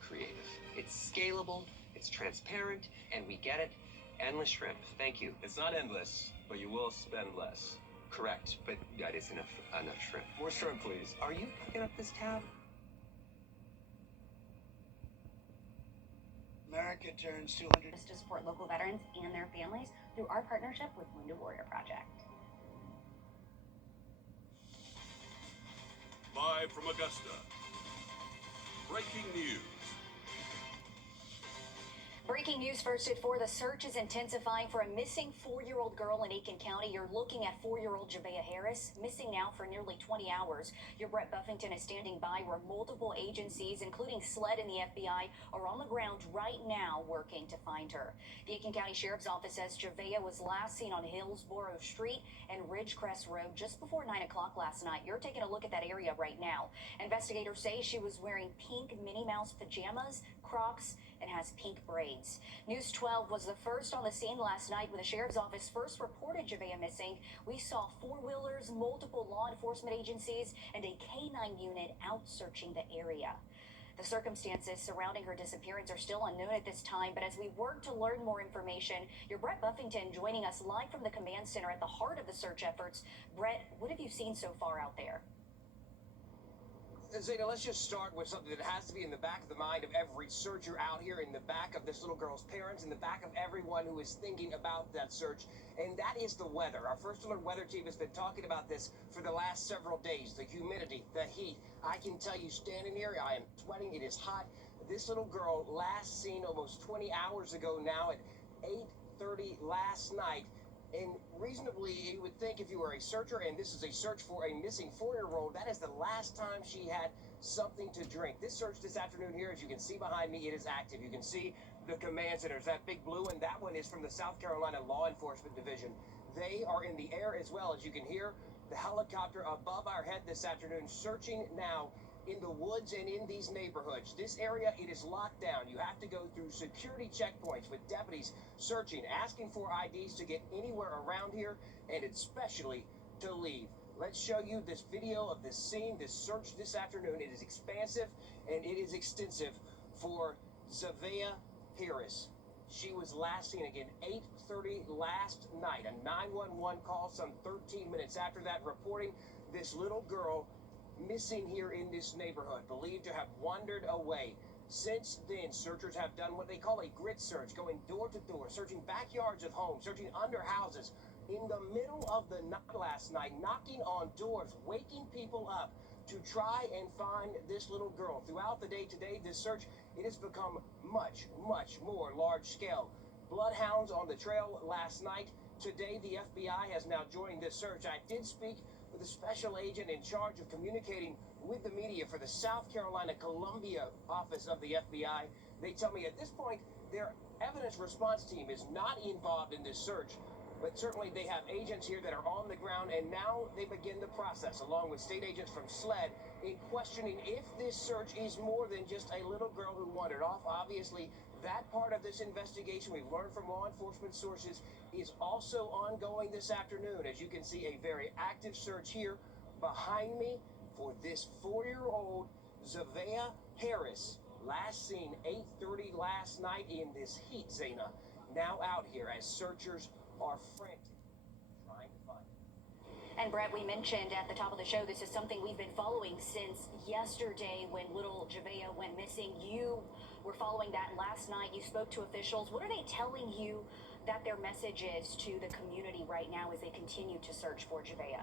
creative. It's scalable, it's transparent, and we get it. Endless shrimp. Thank you. It's not endless, but you will spend less. Correct, but that is enough shrimp. More shrimp, please. Are you picking up this tab? America turns 200 to support local veterans and their families through our partnership with Wrdw Project. Live from Augusta, breaking news. Breaking news first at 4. The search is intensifying for a missing 4-year-old girl in Aiken County. You're looking at 4-year-old Javea Harris, missing now for nearly 20 hours. Your Brett Buffington is standing by where multiple agencies, including SLED and the FBI, are on the ground right now working to find her. The Aiken County Sheriff's Office says Javea was last seen on Hillsborough Street and Ridgecrest Road just before 9 o'clock last night. You're taking a look at that area right now. Investigators say she was wearing pink Minnie Mouse pajamas, Crocs, and has pink braids. News 12 was the first on the scene last night when the Sheriff's Office first reported Javea missing. We saw 4-wheelers, multiple law enforcement agencies, and a K-9 unit out searching the area. The circumstances surrounding her disappearance are still unknown at this time, but as we work to learn more information, your Brett Buffington joining us live from the command center at the heart of the search efforts. Brett, what have you seen so far out there? Zeta, let's just start with something that has to be in the back of the mind of every searcher out here, in the back of this little girl's parents, in the back of everyone who is thinking about that search, and that is the weather. Our First Alert weather team has been talking about this for the last several days. The humidity, the heat. I can tell you, standing here, I am sweating. It is hot. This little girl last seen almost 20 hours ago now at 8:30 last night. And reasonably, you would think if you were a searcher, and this is a search for a missing 4-year-old, that is the last time she had something to drink. This search this afternoon here, as you can see behind me, it is active. You can see the command centers, that big blue one, that one is from the South Carolina Law Enforcement Division. They are in the air as well. As you can hear, the helicopter above our head this afternoon, searching now in the woods and in these neighborhoods. This area, it is locked down. You have to go through security checkpoints with deputies searching, asking for IDs to get anywhere around here, and especially to leave. Let's show you this video of this scene, this search this afternoon. It is expansive and it is extensive for Javea Harris. She was last seen again 8:30 last night. A 911 call some 13 minutes after that, reporting this little girl missing here in this neighborhood, believed to have wandered away. Since then, searchers have done what they call a grid search, going door to door, searching backyards of homes, searching under houses. In the middle of the night last night, knocking on doors, waking people up to try and find this little girl. Throughout the day today, this search, it has become much, much more large scale. Bloodhounds on the trail last night. Today, the FBI has now joined this search. I did speak with a special agent in charge of communicating with the media for the South Carolina Columbia office of the FBI. They tell me at this point their evidence response team is not involved in this search, but certainly they have agents here that are on the ground, and now they begin the process along with state agents from SLED in questioning if this search is more than just a little girl who wandered off. Obviously, that part of this investigation, we've learned from law enforcement sources, is also ongoing this afternoon. As you can see, a very active search here behind me for this 4-year-old Javea Harris, last seen 8:30 last night in this heat, Zena. Now out here as searchers are frantic trying to find her. And Brett, we mentioned at the top of the show, this is something we've been following since yesterday when little Javea went missing. You were following that last night. You spoke to officials. What are they telling you that their message is to the community right now as they continue to search for Javea?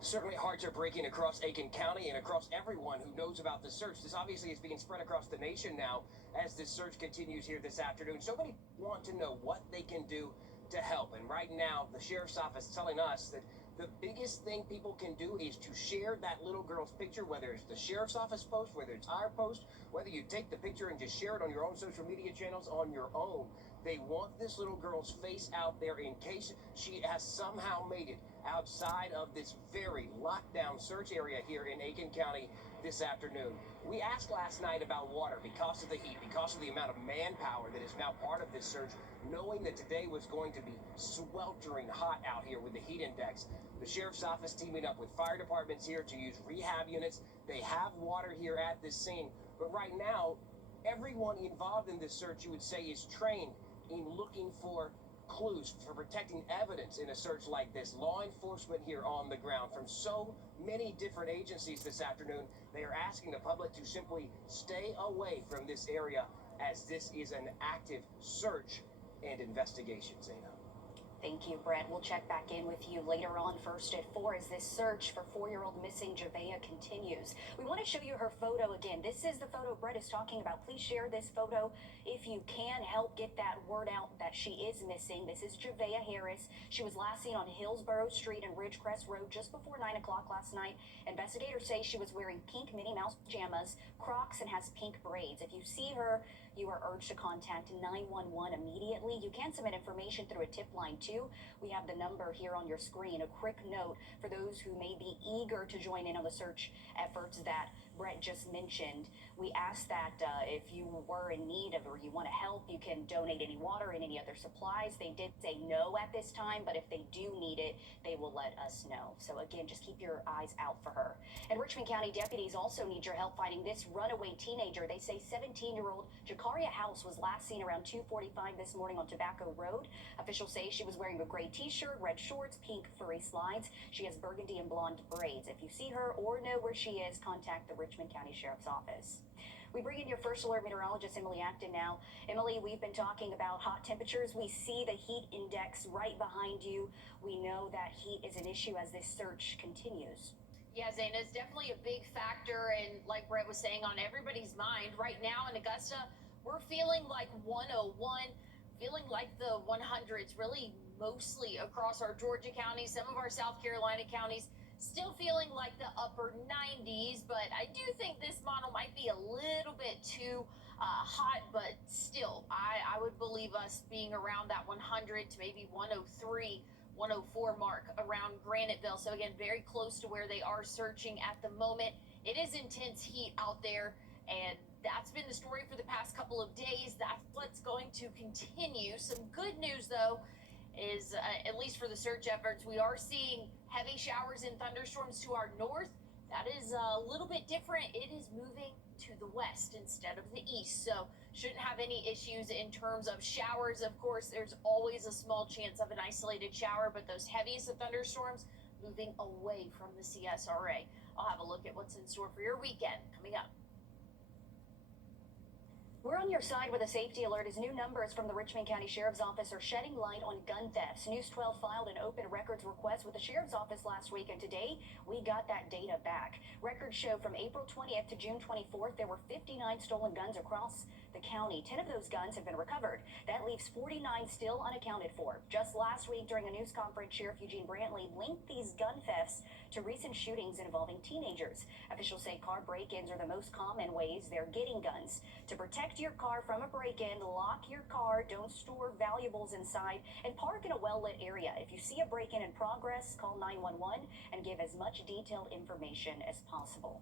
Certainly hearts are breaking across Aiken County and across everyone who knows about the search. This obviously is being spread across the nation now as this search continues here this afternoon. So many want to know what they can do to help. And right now, the Sheriff's Office is telling us that the biggest thing people can do is to share that little girl's picture, whether it's the Sheriff's Office post, whether it's our post, whether you take the picture and just share it on your own social media channels on your own. They want this little girl's face out there in case she has somehow made it outside of this very lockdown search area here in Aiken County this afternoon. We asked last night about water because of the heat, because of the amount of manpower that is now part of this search, knowing that today was going to be sweltering hot out here with the heat index. The Sheriff's Office teaming up with fire departments here to use rehab units. They have water here at this scene. But right now, everyone involved in this search, you would say, is trained in looking for clues, for protecting evidence in a search like this. Law enforcement here on the ground from so many different agencies this afternoon, they are asking the public to simply stay away from this area as this is an active search and investigation, Zaina. Thank you, Brett. We'll check back in with you later on, first at 4, as this search for 4-year-old missing Javea continues. We want to show you her photo again. This is the photo Brett is talking about. Please share this photo if you can. Help get that word out that she is missing. This is Javea Harris. She was last seen on Hillsborough Street and Ridgecrest Road just before 9 o'clock last night. Investigators say she was wearing pink Minnie Mouse pajamas, Crocs, and has pink braids. If you see her, you are urged to contact 911 immediately. You can submit information through a tip line too. We have the number here on your screen. A quick note for those who may be eager to join in on the search efforts that Brett just mentioned. We ask that if you were in need of or you want to help, you can donate any water and any other supplies. They did say no at this time, but if they do need it, they will let us know. So again, just keep your eyes out for her. And Richmond County deputies also need your help finding this runaway teenager. They say 17-year-old Jakaria House was last seen around 2:45 this morning on Tobacco Road. Officials say she was wearing a gray t-shirt, red shorts, pink furry slides. She has burgundy and blonde braids. If you see her or know where she is, contact the Richmond County Sheriff's Office. We bring in your first alert meteorologist, Emily Acton, now. Emily, we've been talking about hot temperatures. We see the heat index right behind you. We know that heat is an issue as this search continues. Yeah, Zaina, it's definitely a big factor, and like Brett was saying, on everybody's mind. Right now in Augusta, we're feeling like 101, feeling like the 100s, really mostly across our Georgia counties, some of our South Carolina counties. Still feeling like the upper 90s, but I do think this model might be a little bit too hot, but still, I would believe us being around that 100 to maybe 103, 104 mark around Graniteville. So again, very close to where they are searching at the moment. It is intense heat out there, and that's been the story for the past couple of days. That's what's going to continue. Some good news, though, is at least for the search efforts, we are seeing heavy showers and thunderstorms to our north. That is a little bit different. It is moving to the west instead of the east, so shouldn't have any issues in terms of showers. Of course, there's always a small chance of an isolated shower, but those heaviest of thunderstorms moving away from the CSRA. I'll have a look at what's in store for your weekend coming up. We're on your side with a safety alert as new numbers from the Richmond County Sheriff's Office are shedding light on gun thefts. News 12 filed an open records request with the Sheriff's Office last week, and today we got that data back. Records show from April 20th to June 24th, there were 59 stolen guns across the county. 10 of those guns have been recovered. That leaves 49 still unaccounted for. Just last week during a news conference, Sheriff Eugene Brantley linked these gun thefts to recent shootings involving teenagers. Officials say car break-ins are the most common ways they're getting guns. To protect your car from a break-in, lock your car, don't store valuables inside, and park in a well-lit area. If you see a break-in in progress, call 911 and give as much detailed information as possible.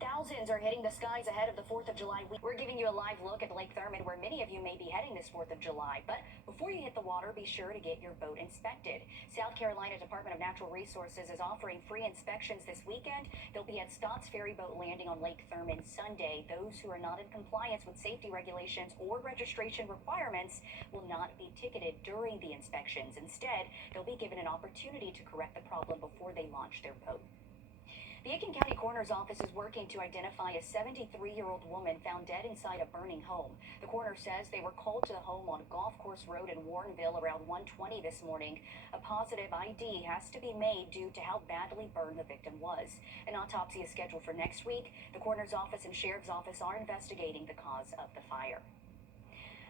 Thousands are hitting the skies ahead of the 4th of July week. We're giving you a live look at Lake Thurmond, where many of you may be heading this 4th of July. But before you hit the water, be sure to get your boat inspected. South Carolina Department of Natural Resources is offering free inspections this weekend. They'll be at Scott's Ferry Boat Landing on Lake Thurmond Sunday. Those who are not in compliance with safety regulations or registration requirements will not be ticketed during the inspections. Instead, they'll be given an opportunity to correct the problem before they launch their boat. The Aiken County Coroner's Office is working to identify a 73-year-old woman found dead inside a burning home. The coroner says they were called to the home on Golf Course Road in Warrenville around 1:20 this morning. A positive ID has to be made due to how badly burned the victim was. An autopsy is scheduled for next week. The coroner's office and sheriff's office are investigating the cause of the fire.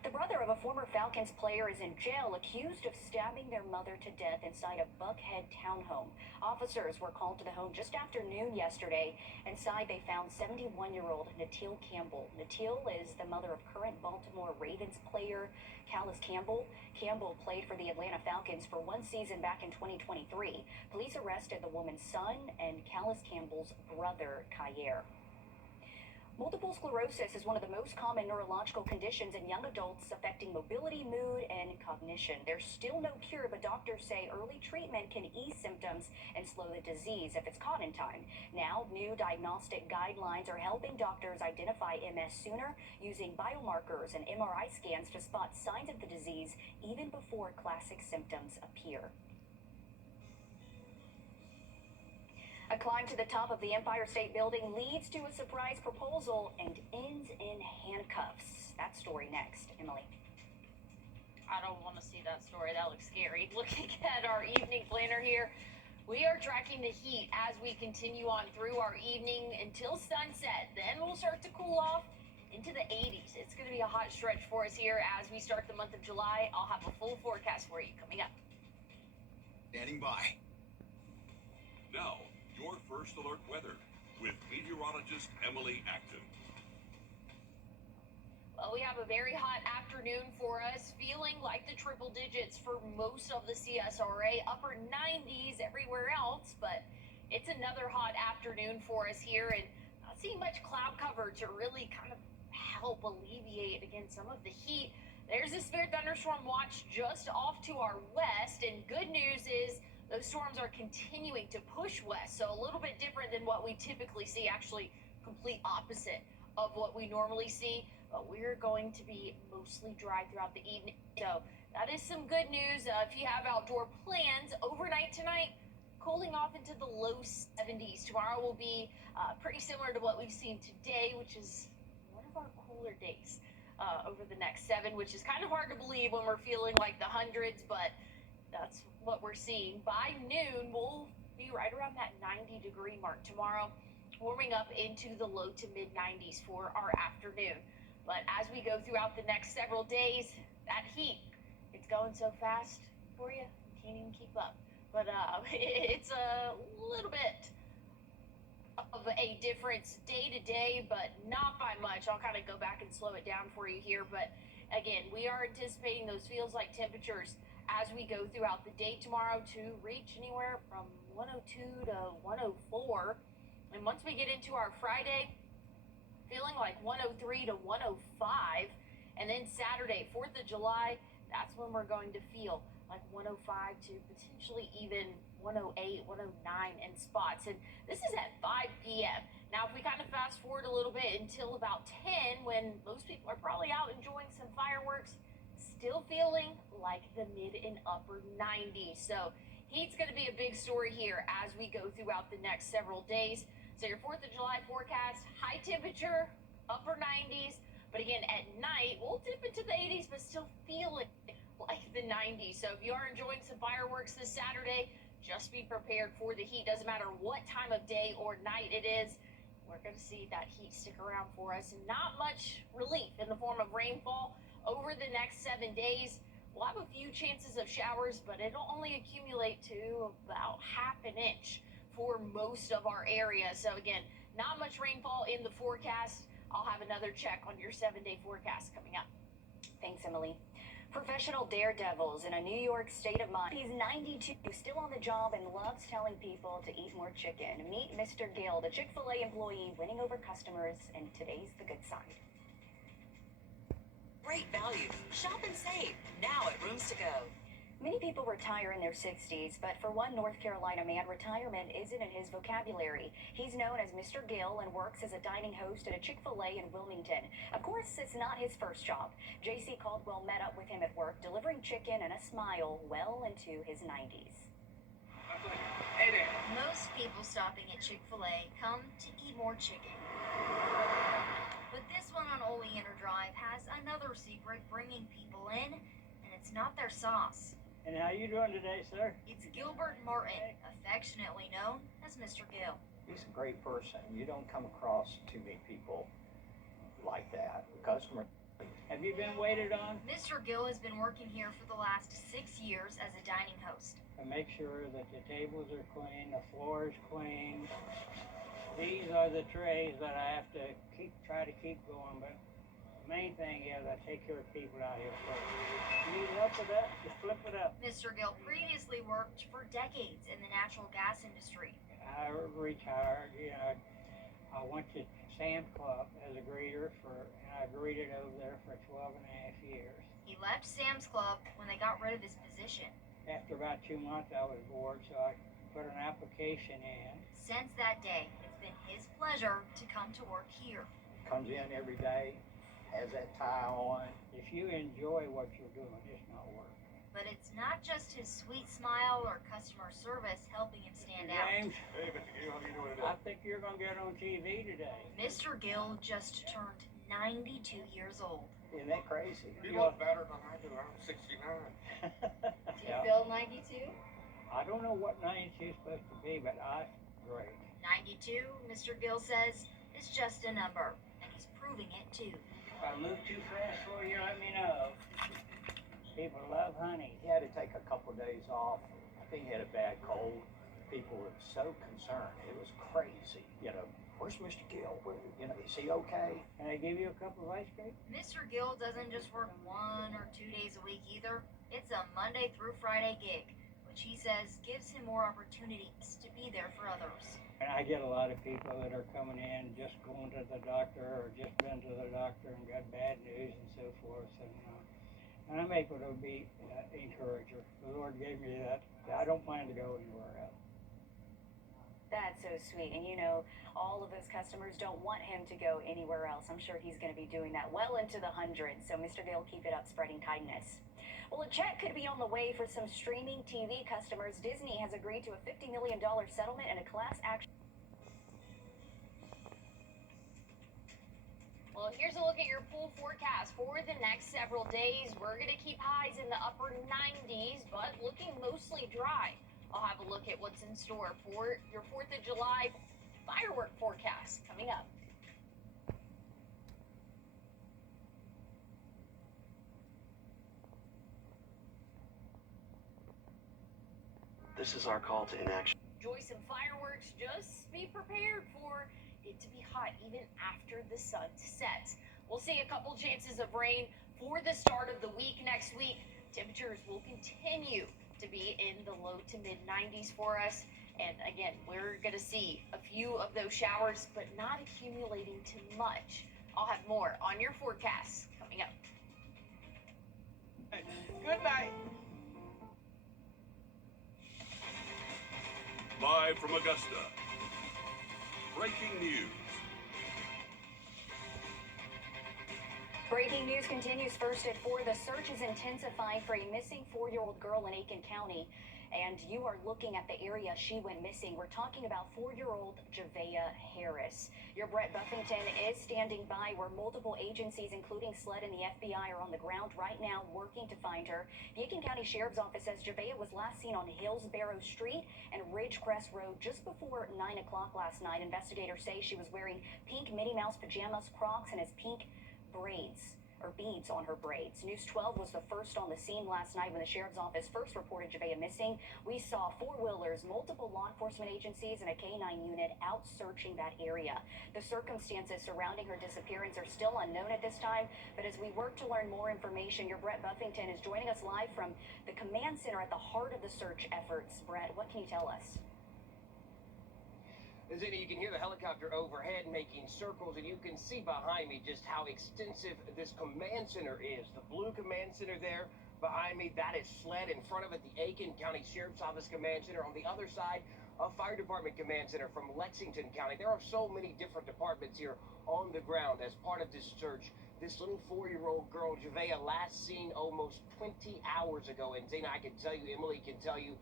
The brother of a former Falcons player is in jail, accused of stabbing their mother to death inside a Buckhead townhome. Officers were called to the home just after noon yesterday. Inside, they found 71-year-old Natil Campbell. Natil is the mother of current Baltimore Ravens player Callis Campbell. Campbell played for the Atlanta Falcons for one season back in 2023. Police arrested the woman's son and Callis Campbell's brother, Kyer. Multiple sclerosis is one of the most common neurological conditions in young adults, affecting mobility, mood, and cognition. There's still no cure, but doctors say early treatment can ease symptoms and slow the disease if it's caught in time. Now, new diagnostic guidelines are helping doctors identify MS sooner, using biomarkers and MRI scans to spot signs of the disease even before classic symptoms appear. A climb to the top of the Empire State Building leads to a surprise proposal and ends in handcuffs. That story next. Emily. I don't want to see that story. That looks scary. Looking at our evening planner here, we are tracking the heat as we continue on through our evening until sunset. Then we'll start to cool off into the 80s. It's going to be a hot stretch for us here as we start the month of July. I'll have a full forecast for you coming up. Standing by. Now, your first alert weather with meteorologist Emily Acton. Well, we have a very hot afternoon for us, feeling like the triple digits for most of the CSRA, upper 90s everywhere else, but it's another hot afternoon for us here, and not seeing much cloud cover to really kind of help alleviate against some of the heat. There's a severe thunderstorm watch just off to our west, and good news is those storms are continuing to push west, so a little bit different than what we typically see, actually complete opposite of what we normally see, but we're going to be mostly dry throughout the evening. So that is some good news. If you have outdoor plans, overnight tonight, cooling off into the low 70s. Tomorrow will be pretty similar to what we've seen today, which is one of our cooler days over the next 7, which is kind of hard to believe when we're feeling like the hundreds, but that's what we're seeing. By noon, we'll be right around that 90-degree mark tomorrow, warming up into the low to mid 90s for our afternoon. But as we go throughout the next several days, that heat, it's going so fast for you, you can't even keep up. But it's a little bit of a difference day to day, but not by much. I'll kind of go back and slow it down for you here. But again, we are anticipating those feels like temperatures as we go throughout the day tomorrow to reach anywhere from 102 to 104. And once we get into our Friday, feeling like 103 to 105. And then Saturday, 4th of July, that's when we're going to feel like 105 to potentially even 108, 109 in spots. And this is at 5 p.m. Now, if we kind of fast forward a little bit until about 10, when most people are probably out enjoying some fireworks, still feeling like the mid and upper 90s. So heat's going to be a big story here as we go throughout the next several days. So your 4th of July forecast, high temperature, upper 90s. But again, at night, we'll dip into the 80s, but still feeling like the 90s. So if you are enjoying some fireworks this Saturday, just be prepared for the heat. Doesn't matter what time of day or night it is. We're going to see that heat stick around for us. And not much relief in the form of rainfall over the next 7 days. We'll have a few chances of showers, but it'll only accumulate to about half an inch for most of our area. So again, not much rainfall in the forecast. I'll have another check on your 7-day forecast coming up. Thanks, Emily. Professional daredevils in a New York state of mind. He's 92, still on the job, and loves telling people to eat more chicken. Meet Mr. Gill, the Chick-fil-A employee winning over customers, and today's the good side. Great value. Shop and save now at Rooms to Go. Many people retire in their 60s, but for one North Carolina man, retirement isn't in his vocabulary. He's known as Mr. Gill and works as a dining host at a Chick-fil-A in Wilmington. Of course, it's not his first job. J.C. Caldwell met up with him at work, delivering chicken and a smile well into his 90s. Hey there. Most people stopping at Chick-fil-A come to eat more chicken. But this one on Oleander Drive has another secret bringing people in, and it's not their sauce. And how you doing today, sir? It's Gilbert Martin, affectionately known as Mr. Gill. He's a great person. You don't come across too many people like that. Customer. Have you been waited on? Mr. Gill has been working here for the last 6 years as a dining host. And make sure that the tables are clean, the floor is clean. These are the trays that I have to try to keep going, but the main thing is I take care of people out here first. You need help with that? Just flip it up. Mr. Gill previously worked for decades in the natural gas industry. I retired, I went to Sam's Club as a greeter and I greeted over there for 12 and a half years. He left Sam's Club when they got rid of his position. After about 2 months, I was bored, so I put an application in. Since that day, it's been his pleasure to come to work here. Comes in every day, has that tie on. If you enjoy what you're doing, it's not work. But it's not just his sweet smile or customer service helping him stand out. James, Hey, Mr. Gill, how you doing today? I think you're going to get on TV today. Mr. Gill just turned 92 years old. Isn't that crazy? You look better than I do. I'm 69. Do you Yeah. feel 92? I don't know what 92 is supposed to be, but great. 92, Mr. Gill says, is just a number, and he's proving it too. If I move too fast for you, let me know. People love honey. He had to take a couple of days off. I think he had a bad cold. People were so concerned. It was crazy. You know, where's Mr. Gill? Is he okay? Can I give you a cup of ice cream? Mr. Gill doesn't just work 1 or 2 days a week either. It's a Monday through Friday gig, which he says gives him more opportunities to be there for others. And I get a lot of people that are coming in just going to the doctor or just been to the doctor and got bad news and so forth. And I'm able to be an encourager. The Lord gave me that. I don't plan to go anywhere else. That's so sweet. And you know, all of those customers don't want him to go anywhere else. I'm sure he's going to be doing that well into the hundreds. So Mr. Gill, keep it up, spreading kindness. Well, a check could be on the way for some streaming TV customers. Disney has agreed to a $50 million settlement and a class action. Well, here's a look at your pool forecast for the next several days. We're going to keep highs in the upper 90s, but looking mostly dry. I'll have a look at what's in store for your 4th of July firework forecast coming up. This is our call to inaction. Enjoy some fireworks. Just be prepared for it to be hot even after the sun sets. We'll see a couple chances of rain for the start of the week next week. Temperatures will continue to be in the low to mid 90s for us. And again, we're going to see a few of those showers, but not accumulating too much. I'll have more on your forecast coming up. Good night. Live from Augusta. Breaking news. Breaking news continues first at 4. The search is intensifying for a missing 4-year-old girl in Aiken County. And you are looking at the area she went missing. We're talking about 4-year-old Javea Harris. Your Brett Buffington is standing by where multiple agencies, including SLED and the FBI, are on the ground right now working to find her. The Aiken County Sheriff's Office says Javea was last seen on Hillsborough Street and Ridgecrest Road just before 9 o'clock last night. Investigators say she was wearing pink Minnie Mouse pajamas, Crocs, and has pink braids or beads on her braids. News 12 was the first on the scene last night when the Sheriff's Office first reported Javea missing. We saw 4-wheelers, multiple law enforcement agencies, and a K-9 unit out searching that area. The circumstances surrounding her disappearance are still unknown at this time, but as we work to learn more information, your Brett Buffington is joining us live from the command center at the heart of the search efforts. Brett, what can you tell us? Zena, you can hear the helicopter overhead making circles, and you can see behind me just how extensive this command center is. The blue command center there behind me, that is SLED. In front of it, the Aiken County Sheriff's Office Command Center. On the other side, a Fire Department Command Center from Lexington County. There are so many different departments here on the ground as part of this search. This little 4-year-old girl, Javea, last seen almost 20 hours ago. And Zena, I can tell you, Emily can tell you,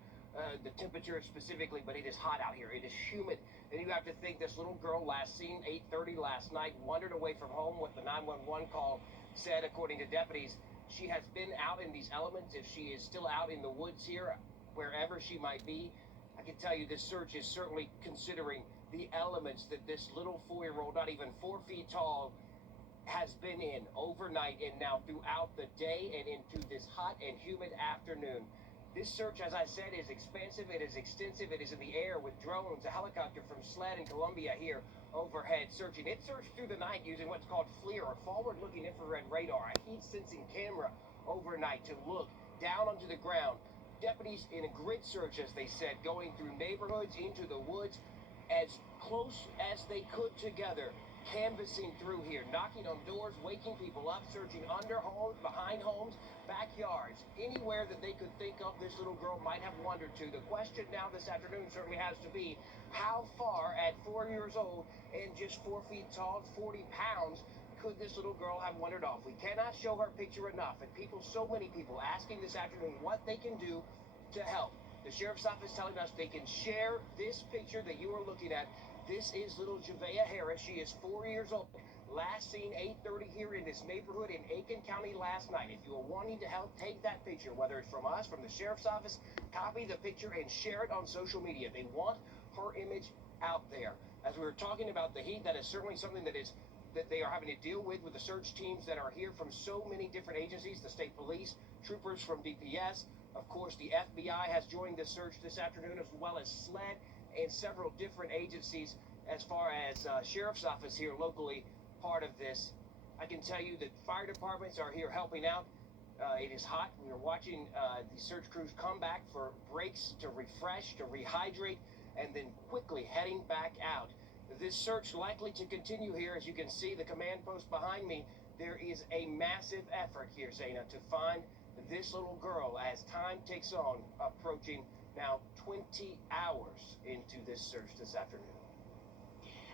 the temperature specifically, but it is hot out here. It is humid. And you have to think this little girl last seen 8:30 last night, wandered away from home. What the 911 call said, according to deputies, she has been out in these elements. If she is still out in the woods here, wherever she might be, I can tell you this search is certainly considering the elements that this little 4-year-old, not even 4 feet tall, has been in overnight and now throughout the day and into this hot and humid afternoon. This search, as I said, is expansive, it is extensive, it is in the air with drones, a helicopter from SLED in Columbia here overhead searching. It searched through the night using what's called FLIR, or forward-looking infrared radar, a heat-sensing camera overnight to look down onto the ground. Deputies in a grid search, as they said, going through neighborhoods, into the woods, as close as they could together, canvassing through here, knocking on doors, waking people up, searching under homes, behind homes, backyards, anywhere that they could think of this little girl might have wandered to. The question now this afternoon certainly has to be, how far at 4 years old and just 4 feet tall, 40 pounds, could this little girl have wandered off? We cannot show her picture enough, and so many people asking this afternoon what they can do to help. The sheriff's office telling us they can share this picture that you are looking at. This is little Javea Harris. She is 4 years old. Last seen 8:30 here in this neighborhood in Aiken County last night. If you are wanting to help, take that picture, whether it's from us, from the sheriff's office, copy the picture and share it on social media. They want her image out there. As we were talking about the heat, that is certainly something that they are having to deal with the search teams that are here from so many different agencies, the state police, troopers from DPS. Of course, the FBI has joined the search this afternoon, as well as SLED and several different agencies as far as sheriff's office here locally part of this. I can tell you that fire departments are here helping out. It is hot. We are watching the search crews come back for breaks to refresh, to rehydrate, and then quickly heading back out. This search likely to continue here. As you can see, the command post behind me, there is a massive effort here, Zaina, to find this little girl as time takes on, approaching now 20 hours into this search this afternoon.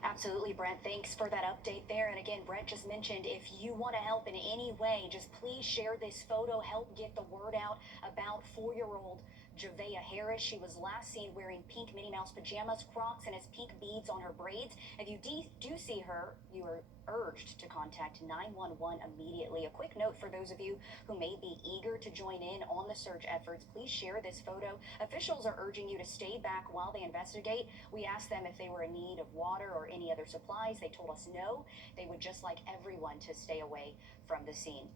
Absolutely, Brent. Thanks for that update there. And again, Brent just mentioned, if you want to help in any way, just please share this photo, help get the word out about 4-year-old Javea Harris. She was last seen wearing pink Minnie Mouse pajamas, Crocs, and has pink beads on her braids. If you do see her, you are urged to contact 911 immediately. A quick note for those of you who may be eager to join in on the search efforts, please share this photo. Officials are urging you to stay back while they investigate. We asked them if they were in need of water or any other supplies. They told us no. They would just like everyone to stay away from the scene.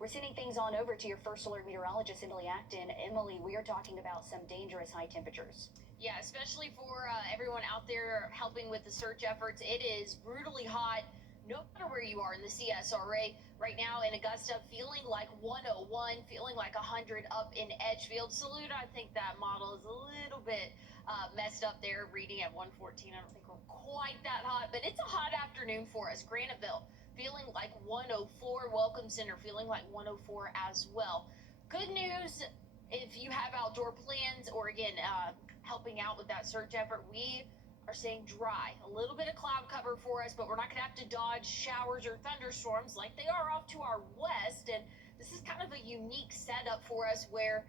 We're sending things on over to your first alert meteorologist, Emily Acton. Emily, we are talking about some dangerous high temperatures. Yeah, especially for everyone out there helping with the search efforts. It is brutally hot, no matter where you are in the CSRA. Right now in Augusta, feeling like 101, feeling like 100 up in Edgefield. Salute, I think that model is a little bit messed up there, reading at 114. I don't think we're quite that hot, but it's a hot afternoon for us. Graniteville, feeling like 104. Welcome Center, feeling like 104 as well. Good news, if you have outdoor plans or, again, helping out with that search effort, we are staying dry. A little bit of cloud cover for us, but we're not going to have to dodge showers or thunderstorms like they are off to our west. And this is kind of a unique setup for us where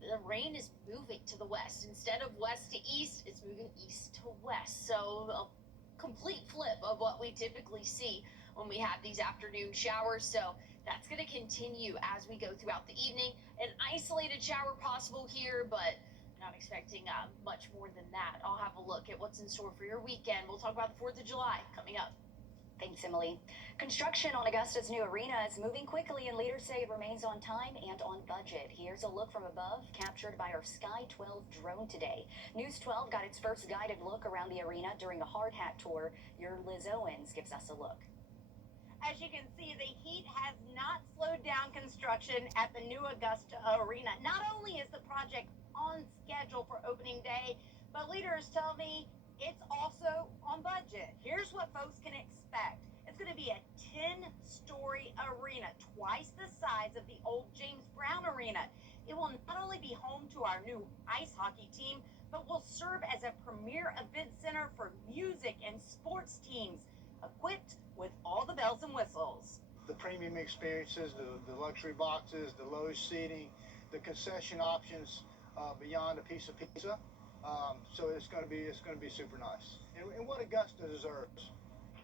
the rain is moving to the west. Instead of west to east, it's moving east to west. So a complete flip of what we typically see when we have these afternoon showers. So that's going to continue as we go throughout the evening. An isolated shower possible here, but not expecting much more than that. I'll have a look at what's in store for your weekend. We'll talk about the 4th of July coming up. Thanks, Emily. Construction on Augusta's new arena is moving quickly, and leaders say it remains on time and on budget. Here's a look from above, captured by our Sky 12 drone today. News 12 got its first guided look around the arena during a hard hat tour. Your Liz Owens gives us a look. As you can see, the heat has not slowed down construction at the new Augusta Arena. Not only is the project on schedule for opening day, but leaders tell me it's also on budget. Here's what folks can expect. It's going to be a 10-story arena, twice the size of the old James Brown Arena. It will not only be home to our new ice hockey team, but will serve as a premier event center for music and sports teams, equipped with all the bells and whistles. The premium experiences, the luxury boxes, the low seating, the concession options beyond a piece of pizza. So it's going to be super nice. And what Augusta deserves.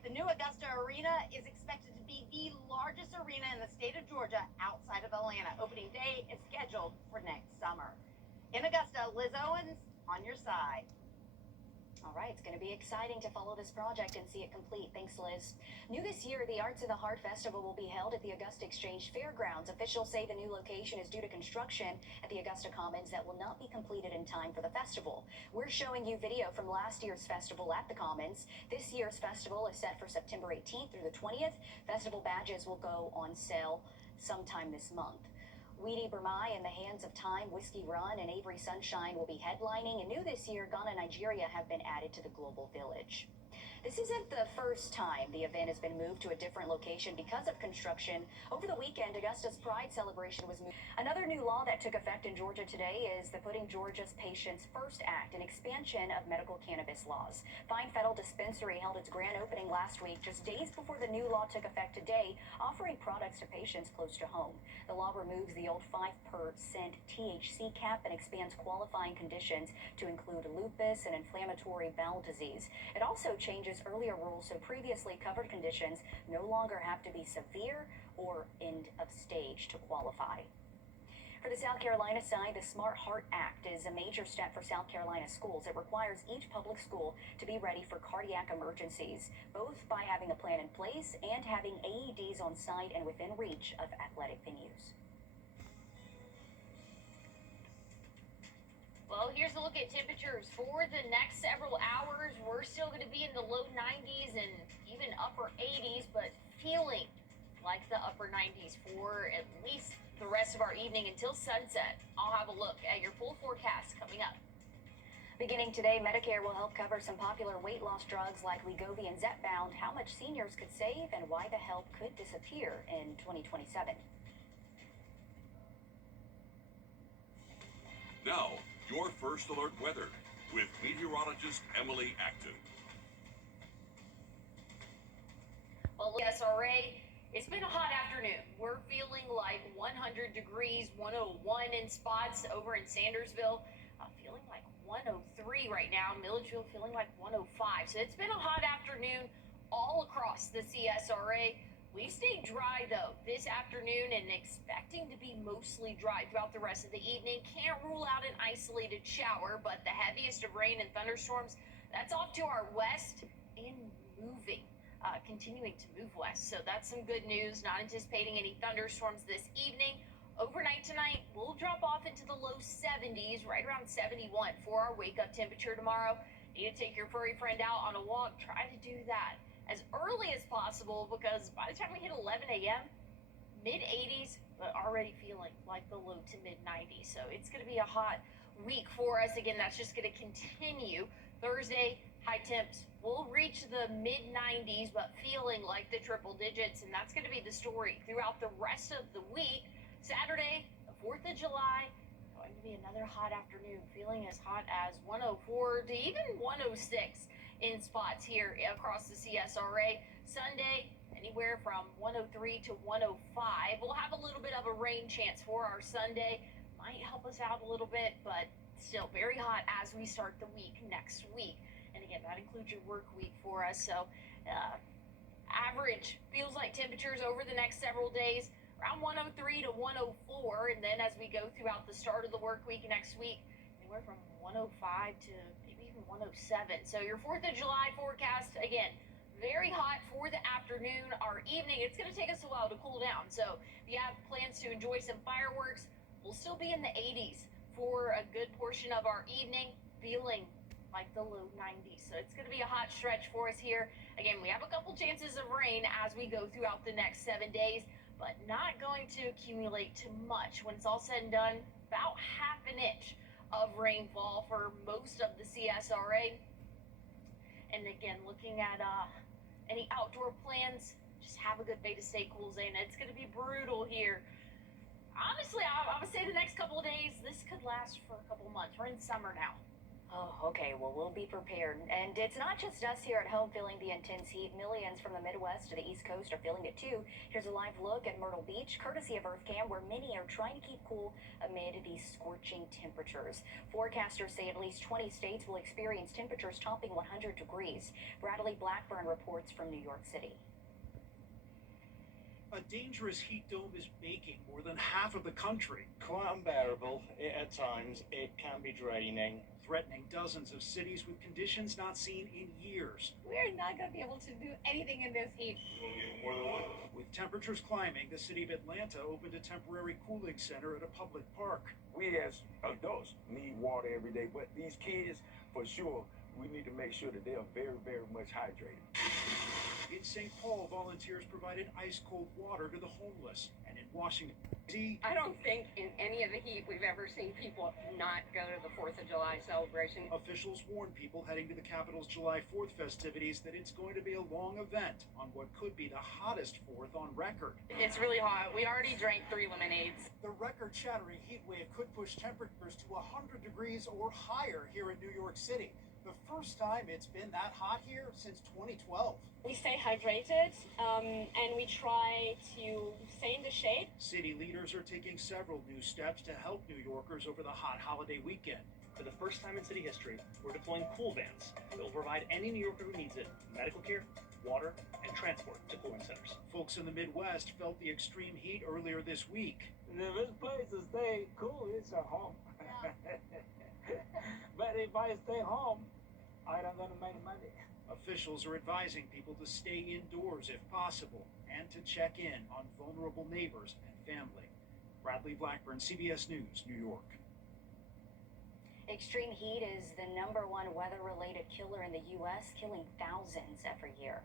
The new Augusta Arena is expected to be the largest arena in the state of Georgia outside of Atlanta. Opening day is scheduled for next summer. In Augusta, Liz Owens on your side. All right, it's going to be exciting to follow this project and see it complete. Thanks, Liz. New this year, the Arts of the Heart Festival will be held at the Augusta Exchange Fairgrounds. Officials say the new location is due to construction at the Augusta Commons that will not be completed in time for the festival. We're showing you video from last year's festival at the Commons. This year's festival is set for September 18th through the 20th. Festival badges will go on sale sometime this month. Wrdw In the Hands of Time, Whiskey Run, and Avery Sunshine will be headlining. And new this year, Ghana and Nigeria have been added to the Global Village. This isn't the first time the event has been moved to a different location because of construction. Over the weekend, Augusta's Pride celebration was moved. Another new law that took effect in Georgia today is the Putting Georgia's Patients First Act, an expansion of medical cannabis laws. Fine Federal Dispensary held its grand opening last week, just days before the new law took effect today, offering products to patients close to home. The law removes the old 5% THC cap and expands qualifying conditions to include lupus and inflammatory bowel disease. It also changes earlier rules, so previously covered conditions no longer have to be severe or end of stage to qualify. For the South Carolina side, the Smart Heart Act is a major step for South Carolina schools. It requires each public school to be ready for cardiac emergencies, both by having a plan in place and having AEDs on site and within reach of athletic venues. Well, here's a look at temperatures for the next several hours. We're still going to be in the low 90s and even upper 80s, but feeling like the upper 90s for at least the rest of our evening until sunset. I'll have a look at your full forecast coming up. Beginning today, Medicare will help cover some popular weight loss drugs like Wegovy and Zepbound, how much seniors could save, and why the help could disappear in 2027. Now, your first alert weather with meteorologist Emily Acton. Well, SRA, it's been a hot afternoon. We're feeling like 100 degrees, 101 in spots over in Sandersville. Feeling like 103 right now. Milledgeville feeling like 105. So it's been a hot afternoon all across the CSRA. We stayed dry though this afternoon and expecting to be mostly dry throughout the rest of the evening. Can't rule out an isolated shower, but the heaviest of rain and thunderstorms, that's off to our west and moving, continuing to move west. So that's some good news. Not anticipating any thunderstorms this evening. Overnight tonight, we'll drop off into the low 70s, right around 71 for our wake-up temperature tomorrow. Need to take your furry friend out on a walk. Try to do that as early as possible, because by the time we hit 11 a.m., mid-80s, but already feeling like the low to mid-90s. So it's going to be a hot week for us. Again, that's just going to continue. Thursday, high temps will reach the mid-90s, but feeling like the triple digits, and that's going to be the story throughout the rest of the week. Saturday, the 4th of July, going to be another hot afternoon, feeling as hot as 104 to even 106 in spots here across the CSRA. Sunday, anywhere from 103 to 105. We'll have a little bit of a rain chance for our Sunday. Might help us out a little bit, but still very hot as we start the week next week. And again, that includes your work week for us. So average feels like temperatures over the next several days around 103 to 104. And then as we go throughout the start of the work week next week, anywhere from 105 to 107. So your 4th of July forecast, again, very hot for the afternoon. Our evening, it's going to take us a while to cool down. So if you have plans to enjoy some fireworks, we'll still be in the 80s for a good portion of our evening, feeling like the low 90s. So it's going to be a hot stretch for us here. Again, we have a couple chances of rain as we go throughout the next 7 days, but not going to accumulate too much. When it's all said and done, about half an inch of rainfall for most of the CSRA. And again, looking at any outdoor plans, just have a good day to stay cool, Zayna. It's going to be brutal here. Honestly, I would say the next couple of days, this could last for a couple months. We're in summer now. Oh, okay. Well, we'll be prepared. And it's not just us here at home feeling the intense heat. Millions from the Midwest to the East Coast are feeling it too. Here's a live look at Myrtle Beach, courtesy of EarthCam, where many are trying to keep cool amid these scorching temperatures. Forecasters say at least 20 states will experience temperatures topping 100 degrees. Bradley Blackburn reports from New York City. A dangerous heat dome is baking more than half of the country. Quite unbearable. At times, it can be draining. Threatening dozens of cities with conditions not seen in years. We're not going to be able to do anything in this heat. With temperatures climbing, the city of Atlanta opened a temporary cooling center at a public park. We as adults need water every day, but these kids, for sure, we need to make sure that they are very, very much hydrated. In St. Paul, volunteers provided ice-cold water to the homeless. And in Washington, D.C., I don't think in any of the heat we've ever seen people not go to the 4th of July celebration. officials warn people heading to the Capitol's July 4th festivities that it's going to be a long event on what could be the hottest 4th on record. It's really hot. We already drank 3 lemonades. The record-shattering heat wave could push temperatures to 100 degrees or higher here in New York City. The first time it's been that hot here since 2012. We stay hydrated and we try to stay in the shade. City leaders are taking several new steps to help New Yorkers over the hot holiday weekend. For the first time in city history, we're deploying cool vans that will provide any New Yorker who needs it medical care, water, and transport to cooling centers. Folks in the Midwest felt the extreme heat earlier this week. The best place to stay cool is at home. But if I stay home, I don't gonna make money. Officials are advising people to stay indoors if possible and to check in on vulnerable neighbors and family. Bradley Blackburn, CBS News, New York. Extreme heat is the #1 weather-related killer in the U.S., killing thousands every year.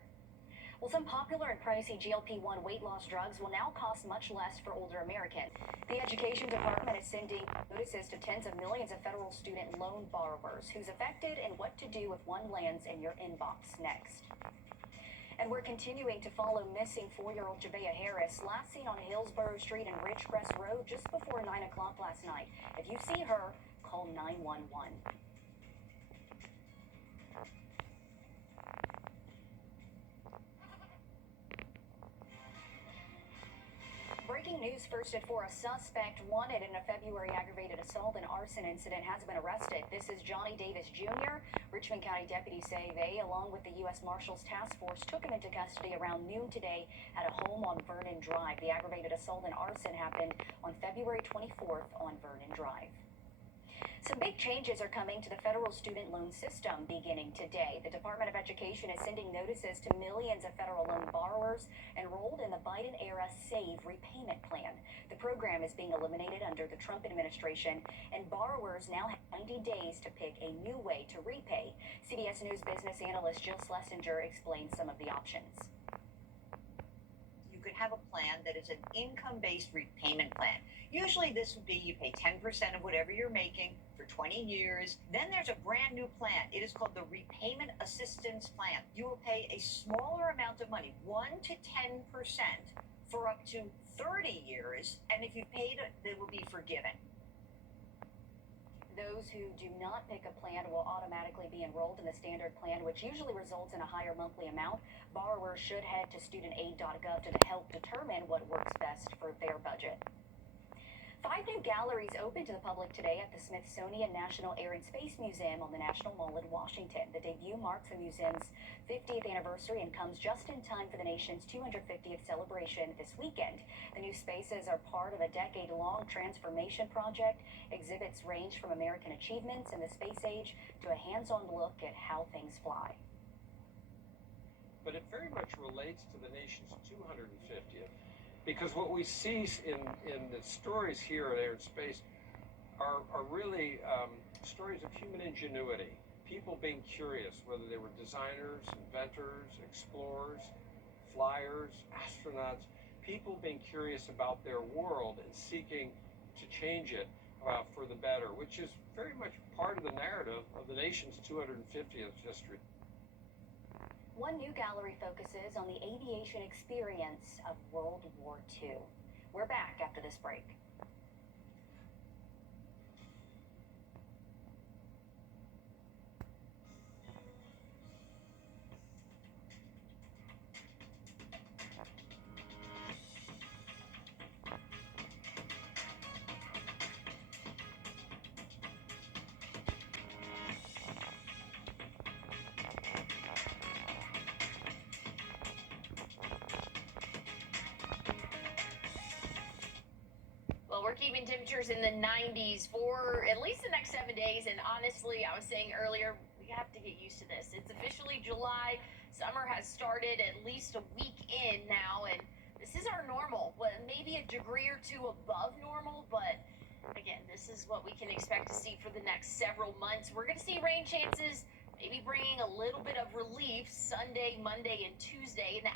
Well, some popular and pricey GLP-1 weight loss drugs will now cost much less for older Americans. The Education Department is sending notices to tens of millions of federal student loan borrowers. Who's affected and what to do if one lands in your inbox next. And we're continuing to follow missing 4-year-old Jabea Harris, last seen on Hillsborough Street and Ridgecrest Road just before 9 o'clock last night. If you see her, call 911. Breaking news first at 4. A suspect wanted in a February aggravated assault and arson incident has been arrested. This is Johnny Davis Jr. Richmond County deputies say they, along with the U.S. Marshals Task Force, took him into custody around noon today at a home on Vernon Drive. The aggravated assault and arson happened on February 24th on Vernon Drive. Some big changes are coming to the federal student loan system beginning today. The Department of Education is sending notices to millions of federal loan borrowers enrolled in the Biden-era SAVE repayment plan. The program is being eliminated under the Trump administration, and borrowers now have 90 days to pick a new way to repay. CBS News business analyst Jill Schlesinger explains some of the options. You could have a plan that is an income-based repayment plan. Usually this would be you pay 10% of whatever you're making for 20 years. Then there's a brand new plan. It is called the Repayment Assistance Plan. You will pay a smaller amount of money, 1 to 10%, for up to 30 years, and if you paid it, they will be forgiven. Those who do not pick a plan will automatically be enrolled in the standard plan, which usually results in a higher monthly amount. Borrowers should head to studentaid.gov to help determine what works best for their budget. 5 new galleries open to the public today at the Smithsonian National Air and Space Museum on the National Mall in Washington. The debut marks the museum's 50th anniversary and comes just in time for the nation's 250th celebration this weekend. The new spaces are part of a decade-long transformation project. Exhibits range from American achievements in the space age to a hands-on look at how things fly. But it very much relates to the nation's 250th. Because what we see in the stories here at Air and Space are really stories of human ingenuity. People being curious, whether they were designers, inventors, explorers, flyers, astronauts, people being curious about their world and seeking to change it for the better, which is very much part of the narrative of the nation's 250th history. One new gallery focuses on the aviation experience of World War II. We're back after this break. We're keeping temperatures in the 90s for at least the next 7 days. And honestly, I was saying earlier, we have to get used to this. It's officially July. Summer has started at least a week in now. And this is our normal. Well, maybe a degree or two above normal. But again, this is what we can expect to see for the next several months. We're going to see rain chances, maybe bringing a little bit of relief safe Sunday, Monday, and Tuesday. And